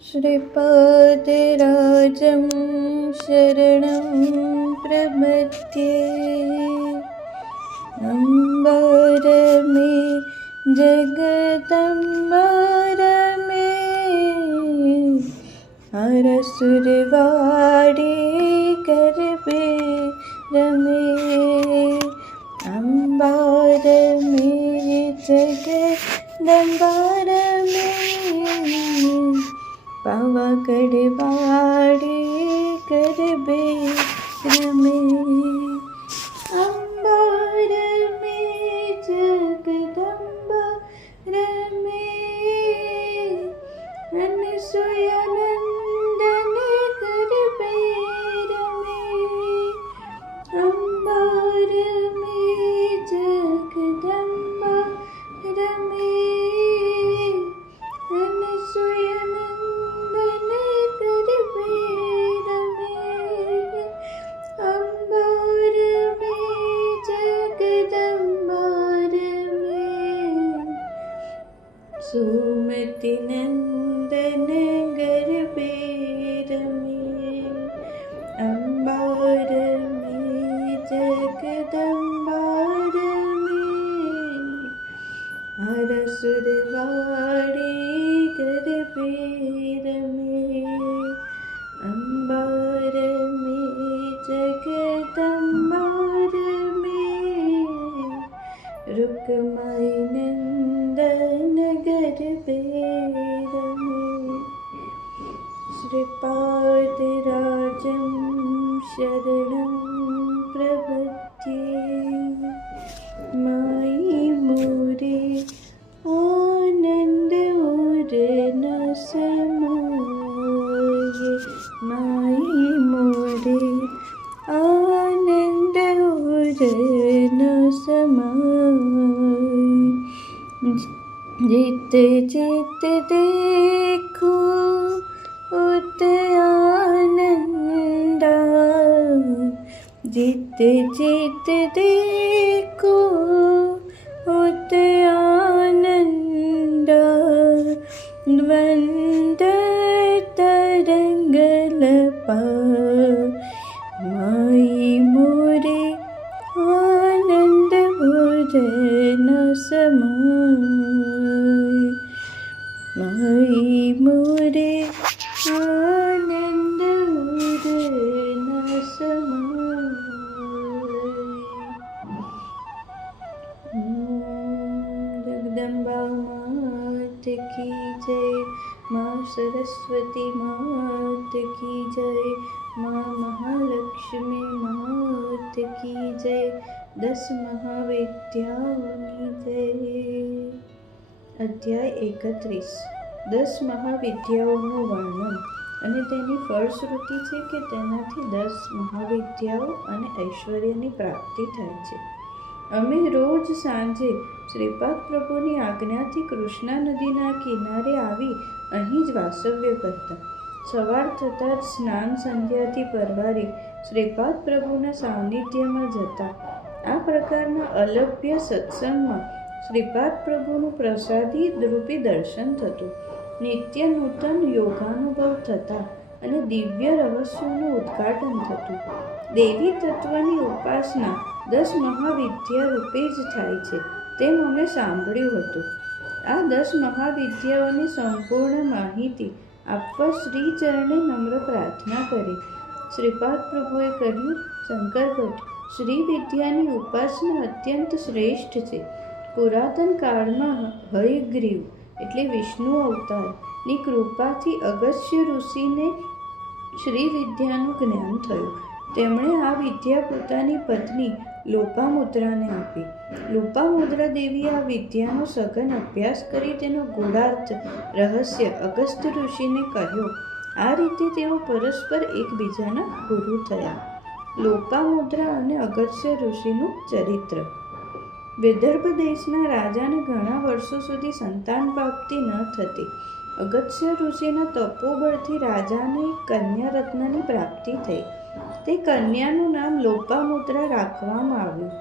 श्रीपादराजं शरणं प्रपद्ये। अम्बर मे जगदम्बर मे हरसुरवाड़ी करबे रमे। अम्बर मे जगदम्बर मे पावागढ़वाड़ी करबे रमे। अम्बर में जगदम्बर में अनसुयानंदन करबे रमे। अम्बर में जगदम्बर में अनसुयानंदन करबे रमे। अम्बर में जगदम्बर में सुमति नंदन गर्भे रमे। अम्बर में जगदम्बर में हरसुरवाड़ी करबे रमे। अम्बर में जगदम्बर में रुक्माई नंदन गर्भे रमे। श्रीपादराजं शरणं प्रपद्ये। माई मोरे आनंद और न समाये। माई मोरे आनंद और न समाये। जित जित देखो उत आनंदा। जित जित देखो उत आनंदा। द्वंद तरंग लपा माई मोरे आनंद और न समाये। माई मोरे आनंद और न समाये। जगदम्बा मात की जय। माँ सरस्वती मात की जय। माँ महालक्ष्मी मात की जय। 10 महाविद्याओની જય। અધ્યાય 31 10 મહાવિદ્યાઓનું વર્ણન અને તેની ફળશ્રુતિ છે કે તેનાથી 10 મહાવિદ્યાઓ અને ઐશ્વર્યની પ્રાપ્તિ થાય છે। અમે રોજ સાંજે શ્રીપાદ પ્રભુની આજ્ઞાથી કૃષ્ણા નદીના કિનારે આવી અહીં જ વાસવ્ય કરતા। સવાર થતાં જ સ્નાન સંધ્યાથી પરવારી શ્રીપાદ પ્રભુના સાનિધ્યમાં જતા। આ પ્રકારના અલભ્ય સત્સંગમાં શ્રીપાદ પ્રભુનું પ્રસાદી રૂપી દર્શન થતું, નિત્ય નૂતન યોગાનુભવ થતા અને દિવ્ય રહસ્યોનું ઉદ્ઘાટન થતું। દેવી તત્વની ઉપાસના 10 મહાવિદ્યા રૂપે જ થાય છે તેમ અમે સાંભળ્યું હતું। આ 10 મહાવિદ્યાઓની સંપૂર્ણ માહિતી આપવા શ્રીચરણે નમ્ર પ્રાર્થના કરી। શ્રીપાદ પ્રભુએ કહ્યું, શંકર ભટ્ટ, શ્રી વિદ્યાની ઉપાસના અત્યંત શ્રેષ્ઠ છે। પુરાતન કાળમાં હયગ્રીવ એટલે વિષ્ણુ અવતારની કૃપાથી અગસ્ત્ય ઋષિને શ્રી વિદ્યાનું જ્ઞાન થયું। તેમણે આ વિદ્યા પોતાની પત્ની લોપામુદ્રાને આપી। લોપામુદ્રા દેવીએ આ વિદ્યાનો સઘન અભ્યાસ કરી તેનો ગૂઢાર્થ રહસ્ય અગસ્ત્ય ઋષિને કહ્યો। આ રીતે તેઓ પરસ્પર એકબીજાના ગુરુ થયા। લોપામુદ્રા અને અગસ્ત્ય ઋષિનું ચરિત્ર। વિદર્ભ દેશના રાજાને ઘણા વર્ષો સુધી સંતાન પ્રાપ્તિ ન થતી। અગસ્ત્ય ઋષિના તપોબળથી રાજાને કન્યા રત્નની પ્રાપ્તિ થઈ। તે કન્યાનું નામ લોપામુદ્રા રાખવામાં આવ્યું।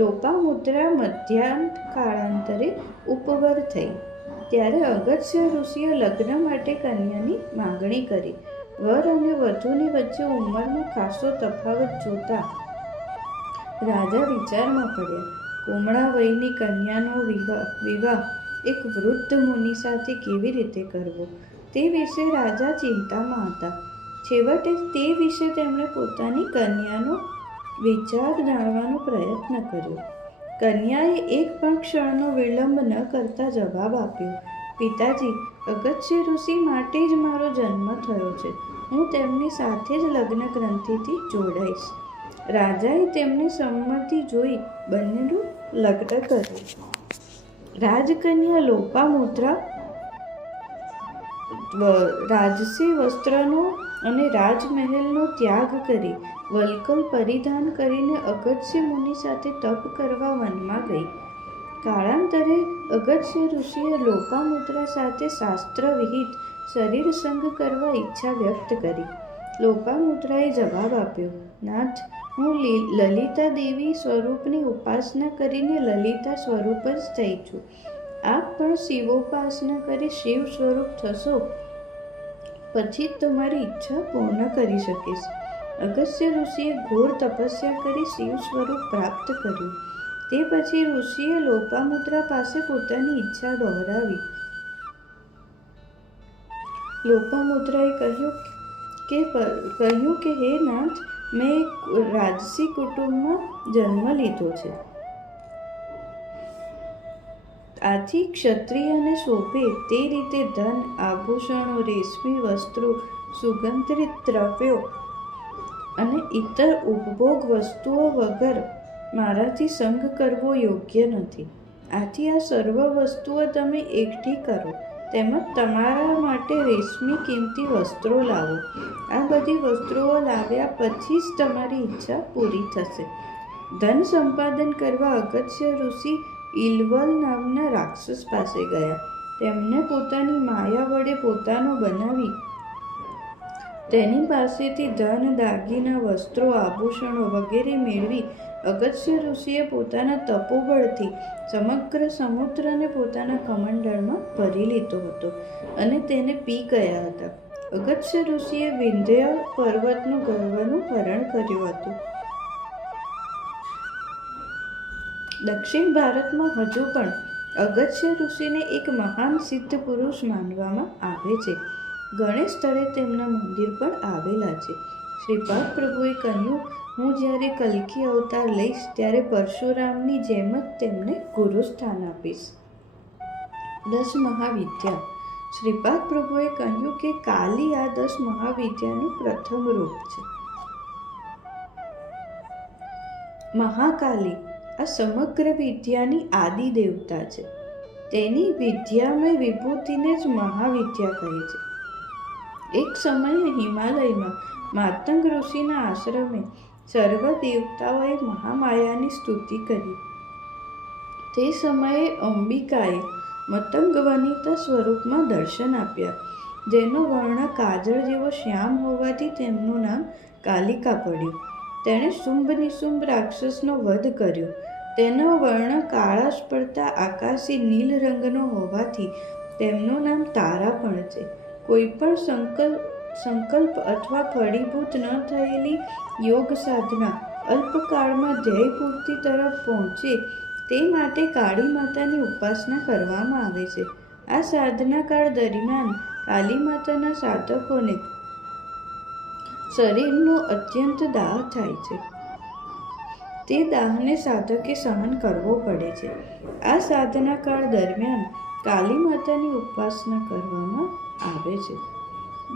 લોપામુદ્રા મધ્યાંત કાળાંતરે ઉપવર થઈ। ત્યારે અગસ્ત્ય ઋષિએ લગ્ન માટે કન્યાની માંગણી કરી. વર અને વધુની વચ્ચે ઉંમરનો ખાસો તફાવત જોતા રાજા વિચારમાં પડ્યા. કોમળા વયની કન્યાનો વિવાહ એક વૃદ્ધ મુનિ સાથે કેવી રીતે કરવો, તે વિશે રાજા ચિંતામાં હતા. છેવટે તે વિશે તેમણે પોતાની કન્યાનો વિચાર જાણવાનો પ્રયત્ન કર્યો. કન્યાએ એક પણ ક્ષણનો વિલંબ ન કરતા જવાબ આપ્યો, પિતાજી, અગસ્ત્ય ઋષિ માટે જ મારો જન્મ થયો છે. હું તેમની સાથે જ લગ્ન ગ્રંથિથી જોડાઈશ. રાજાએ તેમની સંમતિ જોઈ બંનેનું લગ્ન કર્યું. રાજકન્યા લોપામુદ્રા રાજસી વસ્ત્રનો અને રાજમહેલનો ત્યાગ કરી વલ્કલ પરિધાન કરીને અગસ્ત્ય મુનિ સાથે તપ કરવા વનમાં ગઈ. કાળાંતરે અગસ્ત્ય ઋષિએ લોપામુદ્રા સાથે શાસ્ત્ર વિહિત શરીર સંગ કરવા ઈચ્છા વ્યક્ત કરી. લોપામુદ્રાએ જવાબ આપ્યો, નાથ, હું લલિતા દેવી સ્વરૂપની ઉપાસના કરીને લલિતા સ્વરૂપ જ થઈ છું. આપ પણ શિવોપાસના કરી શિવ સ્વરૂપ થશો, પછી તમારી ઈચ્છા પૂર્ણ કરી શકીશ. અગસ્ત્ય ઋષિએ ઘોર તપસ્યા કરી શિવ સ્વરૂપ પ્રાપ્ત કર્યું. તે પછી ઋષિએ લોપામુદ્રા પાસે પોતાની ઈચ્છા દોહરાવી. લોપામુદ્રાએ કહ્યું કે હે નાથ, મેં એક રાજસી કુટુંબમાં જન્મ લીધો છે. આથી ક્ષત્રિયને શોભે તે રીતે ધન, આભૂષણો, રેશમી વસ્ત્રો, સુગંધિત દ્રવ્યો અને ઇતર ઉપભોગ વસ્તુઓ વગર મારાથી સંગ કરવો યોગ્ય નથી. આથી આ સર્વ વસ્તુઓ તમે એકઠી કરો, તેમજ તમારા માટે રેશમી કિંમતી વસ્ત્રો લાવો. આ બધી વસ્તુઓ લાવ્યા પછી જ તમારી ઈચ્છા પૂરી થશે. ધન સંપાદન કરવા અગસ્ત્ય ઋષિ ઇલવલ નામના રાક્ષસ પાસે ગયા. તેમને પોતાની માયા વડે પોતાનો બનાવી તેની પાસેથી ધન, દાગીના, વસ્ત્રો, આભૂષણો વગેરે મેળવી અગસ્ત્ય ઋષિએ પોતાના તપોબળથી સમગ્ર સમુદ્રને પોતાના કમંડળમાં ભરી લીધો હતો અને તેને પી ગયા હતા. અગસ્ત્ય ઋષિએ વિંધ્ય પર્વતનું ગર્વનું હરણ કર્યું હતું. દક્ષિણ ભારતમાં હજુ પણ અગસ્ત્ય ઋષિને એક મહાન સિદ્ધ પુરુષ માનવામાં આવે છે. ઘણે સ્થળે તેમના મંદિર પણ આવેલા છે. શ્રીપાદ પ્રભુએ કહ્યું, હું જ્યારે કલ્કી અવતાર લઈશ ત્યારે પરશુરામની જેમ જ તેમને ગુરુ સ્થાન આપીશ. 10 મહાવિદ્યા. શ્રીપાદ પ્રભુએ કહ્યું કે કાલી આ 10 મહાવિદ્યાનું પ્રથમ રૂપ છે. મહાકાલી આ સમગ્ર વિદ્યાની આદિ દેવતા છે. તેની વિદ્યામય વિભૂતિને જ મહાવિદ્યા કહે છે. એક સમયે હિમાલયમાં માતંગ ઋષિના આશ્રમે સર્વ દેવતાઓએ મહામાયાની સ્તુતિ કરી. તે સમયે અંબિકાએ મતંગ વનિતા સ્વરૂપમાં દર્શન આપ્યા, જેનો વર્ણ કાજળ જેવો શ્યામ હોવાથી તેમનું નામ કાલિકા પડ્યું. તેણે શુંભ નિશુંભ રાક્ષસનો વધ કર્યો. તેનો વર્ણ કાળાશ પડતા આકાશી નીલ રંગનો હોવાથી તેમનું નામ તારા પણ છે. કોઈ પણ સંકલ્પ અથવા ફળીભૂત ન થયેલી યોગ સાધના અલ્પકાળમાં ધ્યેય પૂર્તિ તરફ પહોંચે તે માટે કાળી માતાની ઉપાસના કરવામાં આવે છે. આ સાધના કાળ દરમિયાન કાલી માતાના સાધકોને શરીરનો અત્યંત દાહ થાય છે. તે દાહને સાધકે સહન કરવો પડે છે. આ સાધના કાળ દરમિયાન કાલી માતાની ઉપાસના કરવામાં આવે છે.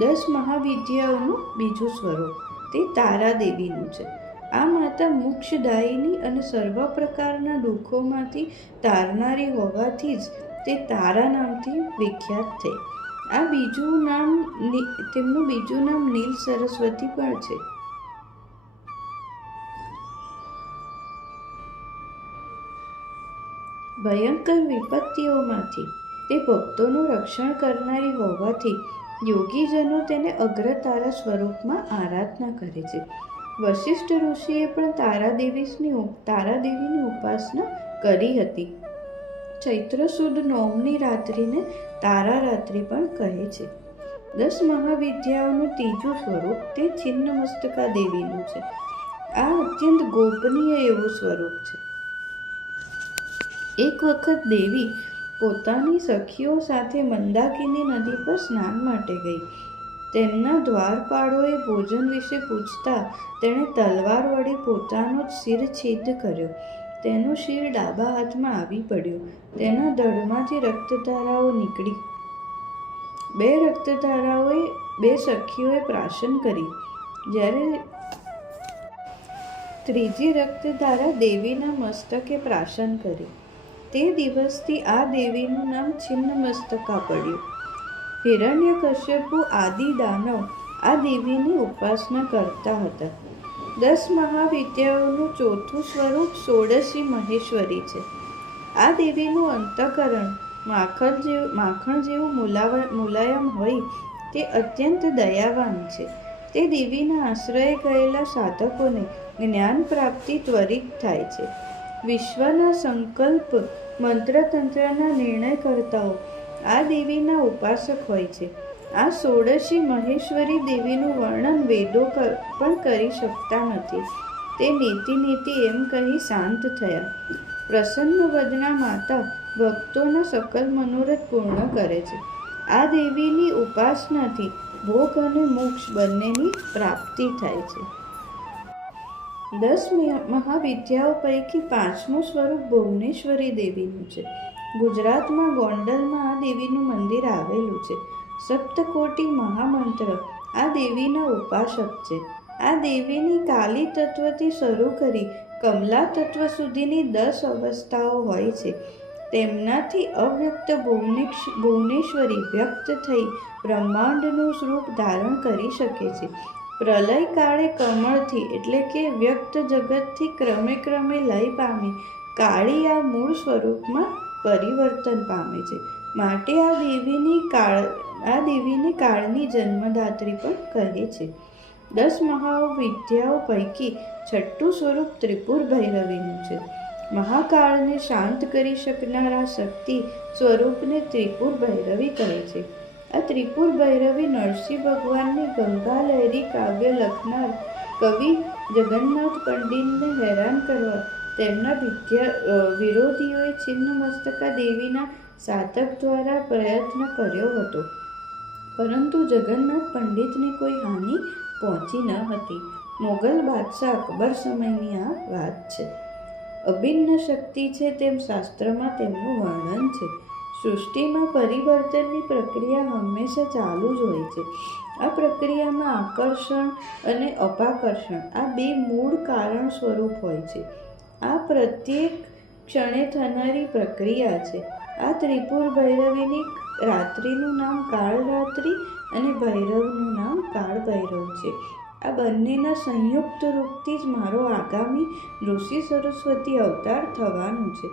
10 મહાવિદ્યાઓનું બીજું સ્વરૂપ તે તારા દેવીનું છે. આ માતા મોક્ષદાયિની અને સર્વ પ્રકારના દુઃખોમાંથી તારનારી હોવાથી જ તે તારા નામથી વિખ્યાત થઈ. તેમનું બીજું નામ નીલ સરસ્વતી પણ છે. ભયંકર વિપત્તિઓમાંથી તે ભક્તોનું રક્ષણ કરનારી હોવાથી યોગીજનો તેને અગ્રતારા સ્વરૂપમાં આરાધના કરે છે. વશિષ્ઠ ઋષિએ પણ તારાદેવીની ઉપાસના કરી હતી. ચૈત્ર સુદ નોમની રાત્રિને તારા રાત્રિ પણ કહે છે. 10 મહાવિદ્યાઓનું ત્રીજું સ્વરૂપ તે છિન્નમસ્તકા દેવીનું છે. આ અત્યંત ગોપનીય એવું સ્વરૂપ છે. એક વખત દેવી પોતાની સખીઓ સાથે મંદાકિની નદી પર સ્નાન માટે ગઈ. તેમના દ્વારપાળોએ ભોજન વિશે પૂછતા તેણે તલવાર વડે પોતાનો શિર છેદ કર્યો. તેનું શિર ડાબા હાથમાં આવી પડ્યું. તેના ધડમાંથી રક્તધારાઓ નીકળી. 2 રક્તધારાઓએ 2 સખીઓએ પ્રાશન કરી. જ્યારે ત્રીજી રક્તધારા દેવીના મસ્તકે પ્રાશન કરી. તે દિવસથી આ દેવીનું નામ છિન્નમસ્તકા પડ્યું. હિરણ્યકશ્યપુ આદિ દાનવ આ દેવીની ઉપાસના કરતા હતા. 10 મહાવિદ્યાઓનું ચોથું સ્વરૂપ ષોડશી મહેશ્વરી છે. આ દેવીનું અંતઃકરણ માખણ જેવું મુલાયમ હોય તે અત્યંત દયાવાન છે. તે દેવીના આશ્રયે ગયેલા સાધકોને જ્ઞાન પ્રાપ્તિ ત્વરિત થાય છે. વિશ્વના સંકલ્પ મંત્રતંત્રના નિર્ણયકર્તાઓ આ દેવીના ઉપાસક હોય છે. આ ષોડશી મહેશ્વરી દેવીનું વર્ણન વેદો પણ કરી શકતા નથી. તે નીતિ એમ કહી શાંત થયા. પ્રસન્ન વદના માતા ભક્તોના સકલ મનોરથ પૂર્ણ કરે છે. આ દેવીની ઉપાસનાથી ભોગ અને મોક્ષ બંનેની પ્રાપ્તિ થાય છે. 10 મહાવિદ્યાઓ પૈકી 5મું સ્વરૂપ ભુવનેશ્વરી દેવીનું છે. ગુજરાતમાં ગોંડલમાં આ દેવીનું મંદિર આવેલું છે. સપ્તકોટી મહામંત્ર આ દેવીના ઉપાસક છે. આ દેવીની કાલી તત્વથી શરૂ કરી કમલા તત્વ સુધીની 10 અવસ્થાઓ હોય છે. તેમનાથી અવ્યક્ત ભુવનેશ્વરી વ્યક્ત થઈ બ્રહ્માંડનું સ્વરૂપ ધારણ કરી શકે છે. પ્રલય કાળે કમળથી એટલે કે વ્યક્ત જગતથી ક્રમે લય પામી કાળી આ મૂળ સ્વરૂપમાં પરિવર્તન પામે છે. માટે આ દેવીને કાળની જન્મદાત્રી પણ કહે છે. 10 મહાવિદ્યાઓ પૈકી 6મું સ્વરૂપ ત્રિપુર ભૈરવીનું છે. મહાકાળને શાંત કરી શકનારા શક્તિ સ્વરૂપને ત્રિપુર ભૈરવી કહે છે. આ ત્રિપુર ભૈરવી નરસિંહ ભગવાનની ગંગા લહેરી કાવ્ય લખનાર કવિ જગન્નાથ પંડિતને હેરાન કરવા તેમના વિરોધીઓએ છિન્નમસ્તકા દેવીના સાધક દ્વારા પ્રયત્ન કર્યો હતો, પરંતુ જગન્નાથ પંડિતને કોઈ હાનિ પહોંચી ન હતી. મોગલ બાદશાહ અકબર સમયની આ વાત છે. અભિન્ન શક્તિ છે તેમ શાસ્ત્રમાં તેમનું વર્ણન છે. સૃષ્ટિમાં પરિવર્તનની પ્રક્રિયા હંમેશા ચાલુ જ હોય છે. આ પ્રક્રિયામાં આકર્ષણ અને અપાકર્ષણ આ 2 મૂળ કારણ સ્વરૂપ હોય છે. આ પ્રત્યેક ક્ષણે થનારી પ્રક્રિયા છે. આ ત્રિપુર ભૈરવીની રાત્રિનું નામ કાળરાત્રિ અને ભૈરવનું નામ કાળભૈરવ છે. આ બંનેના સંયુક્ત રૂપથી જ મારો આગામી ઋષિ સરસ્વતી અવતાર થવાનું છે.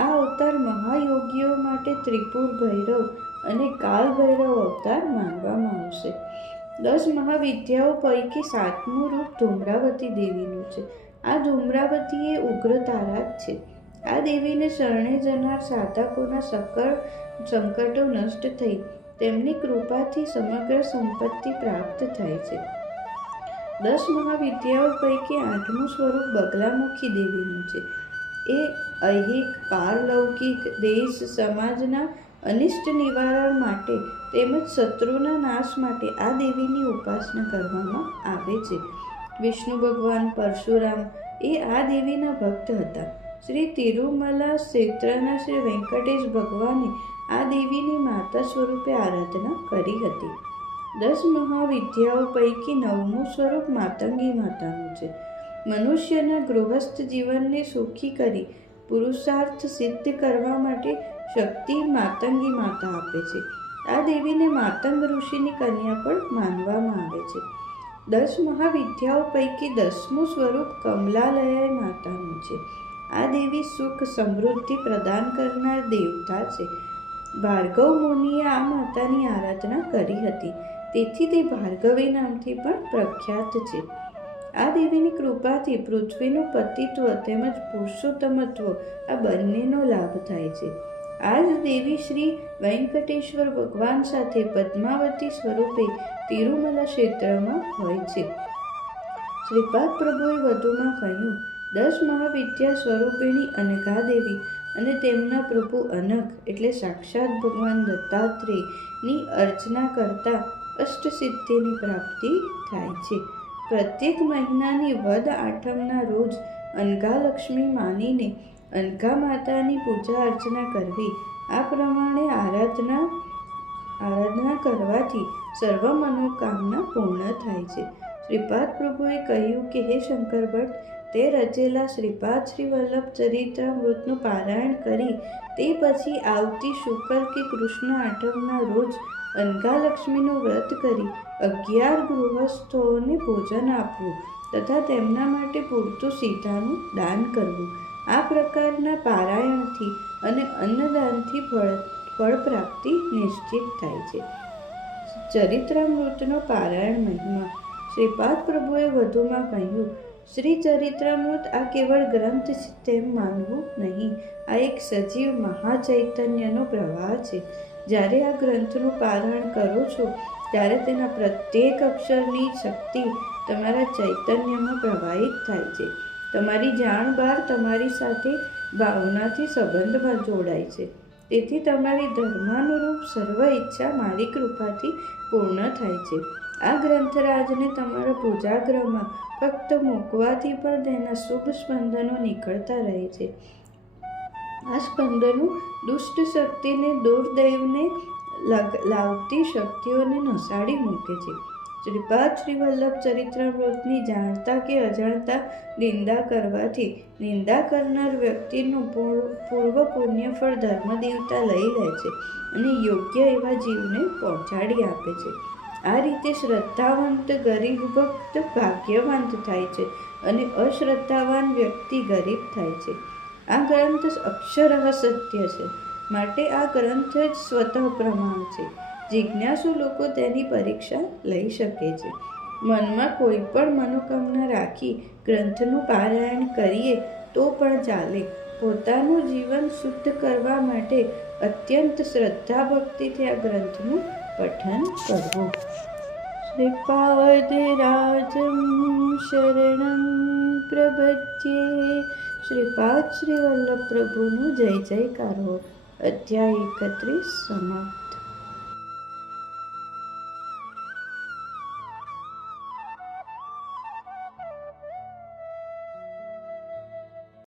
આ અવતાર મહાયોગીઓ માટે ત્રિપુર ભૈરવ અને કાળભૈરવ અવતાર માનવામાં આવશે. 10 મહાવિદ્યાઓ પૈકી 7મું રૂપ ધૂમ્રાવતી દેવીનું છે. આ ધૂમ્રાવતી એ ઉગ્ર તારા જ છે. આ દેવીને શરણે જનાર સાધકોના સકળ સંકટો નષ્ટ થઈ તેમની કૃપાથી સમગ્ર સંપત્તિ પ્રાપ્ત થાય છે. 10 મહાવિદ્યાઓ પૈકી 8મું સ્વરૂપ બગલામુખી દેવીનું છે. એ ઐહિક પારલૌકિક દેશ સમાજના અનિષ્ટ નિવારણ માટે તેમજ શત્રુના નાશ માટે આ દેવીની ઉપાસના કરવામાં આવે છે. વિષ્ણુ ભગવાન પરશુરામ એ આ દેવીના ભક્ત હતા. શ્રી તિરુમલા ક્ષેત્રના શ્રી વેંકટેશ ભગવાને આ દેવીની માતા સ્વરૂપે આરાધના કરી હતી. 10 મહાવિદ્યાઓ પૈકી 9મું સ્વરૂપ માતંગી માતાનું છે. મનુષ્યના ગૃહસ્થ જીવનને સુખી કરી પુરુષાર્થ સિદ્ધ કરવા માટે શક્તિ માતંગી માતા આપે છે. આ દેવીને માતંગ ઋષિની કન્યા પણ માનવામાં આવે છે. 10 મહાવિદ્યાઓ પૈકી 10મું સ્વરૂપ કમલાલય માતાનું છે. આ દેવી સુખ સમૃદ્ધિ પ્રદાન કરનાર દેવતા છે. ભાર્ગવ મુનિએ આ માતાની આરાધના કરી હતી, તેથી તે ભાર્ગવી નામથી પણ પ્રખ્યાત છે. આ દેવીની કૃપાથી પૃથ્વીનું પતિત્વ તેમજ પુરુષોત્તમત્વ આ બંનેનો લાભ થાય છે. આ જ દેવી શ્રી વેંકટેશ્વર ભગવાન સાથે પદ્માવતી સ્વરૂપે તિરુમલા ક્ષેત્રમાં હોય છે. શ્રીપાદ પ્રભુએ વધુમાં કહ્યું, 10 મહાવિદ્યા સ્વરૂપિણી અનઘાદેવી અને તેમના પ્રભુ અનઘ એટલે સાક્ષાત ભગવાન દત્તાત્રેયની અર્ચના કરતા અષ્ટસિદ્ધિની પ્રાપ્તિ થાય છે. પ્રત્યેક મહિનાની વદ આઠમના રોજ અનઘાલક્ષ્મી માનીને અનઘા માતાની પૂજા અર્ચના કરવી. આ પ્રમાણે આરાધના કરવાથી સર્વ મનોકામના પૂર્ણ થાય છે. શ્રીપાદ પ્રભુએ કહ્યું કે હે શંકર ભટ્ટ, તે રચેલા શ્રીપાદ શ્રી વલ્લભ ચરિત્રામૃતનું પારાયણ કરી તે પછી આવતી શુક્ર કે કૃષ્ણ આઠમના રોજ અનઘાલક્ષ્મીનું વ્રત કરી 11 ગૃહસ્થોને ભોજન આપવું તથા તેમના માટે પૂરતું સીધાનું દાન કરવું. આ પ્રકારના પારાયણથી અને અન્નદાનથી ફળ પ્રાપ્તિ નિશ્ચિત થાય છે. ચરિત્રામૃતનો પારાયણ મહિમા. શ્રીપાદ પ્રભુએ વધુમાં કહ્યું, શ્રી ચરિત્રામૃત આ કેવળ ગ્રંથ છે તેમ માનવું નહીં. આ એક સજીવ મહાચૈતન્યનો પ્રવાહ છે. જ્યારે આ ગ્રંથનું પારાયણ કરો છો ત્યારે તેના પ્રત્યેક અક્ષરની શક્તિ તમારા ચૈતન્યમાં પ્રવાહિત થાય છે. તમારી જાણ બહાર તમારી સાથે ભાવનાથી સંબંધમાં જોડાય છે. તેથી તમારી ધર્માનુરૂપ સર્વ ઈચ્છા મારી કૃપાથી પૂર્ણ થાય છે. આ ગ્રંથરાજને તમારા પૂજાગૃહમાં ફક્ત મૂકવાથી પણ તેના શુભ સ્પંદનો નીકળતા રહે છે. આ સ્પંદનો દુષ્ટ શક્તિને દુર્દૈવને લાવતી શક્તિઓને નસાડી મૂકે છે. શ્રીપાદ શ્રી વલ્લભ ચરિત્રામૃતની જાણતા કે અજાણતા નિંદા કરવાથી નિંદા કરનાર વ્યક્તિનું પૂર્વ પુણ્યફળ ધર્મદેવતા લઈ લે છે અને યોગ્ય એવા જીવને પહોંચાડી આપે છે. આ રીતે શ્રદ્ધાવંત ગરીબ ભક્ત ભાગ્યવંત થાય છે અને અશ્રદ્ધાવાન વ્યક્તિ ગરીબ થાય છે. આ ગ્રંથ અક્ષરઃ સત્ય છે, માટે આ ગ્રંથ જ સ્વતઃ પ્રમાણ છે. જિજ્ઞાસુ લોકો તેની પરીક્ષા લઈ શકે છે. મનમાં કોઈ પણ મનોકામના રાખી ગ્રંથનું પારાયણ કરીએ તો પણ ચાલે. પોતાનું જીવન શુદ્ધ કરવા માટે અત્યંત શ્રદ્ધા ભક્તિથી આ ગ્રંથનું પઠન કરવું. શ્રીપાદરાજં શરણં પ્રપદ્યે. શ્રીપાદ શ્રી વલ્લભ પ્રભુનું જય જયકાર હો. અધ્યાય 31 સમાપ્ત.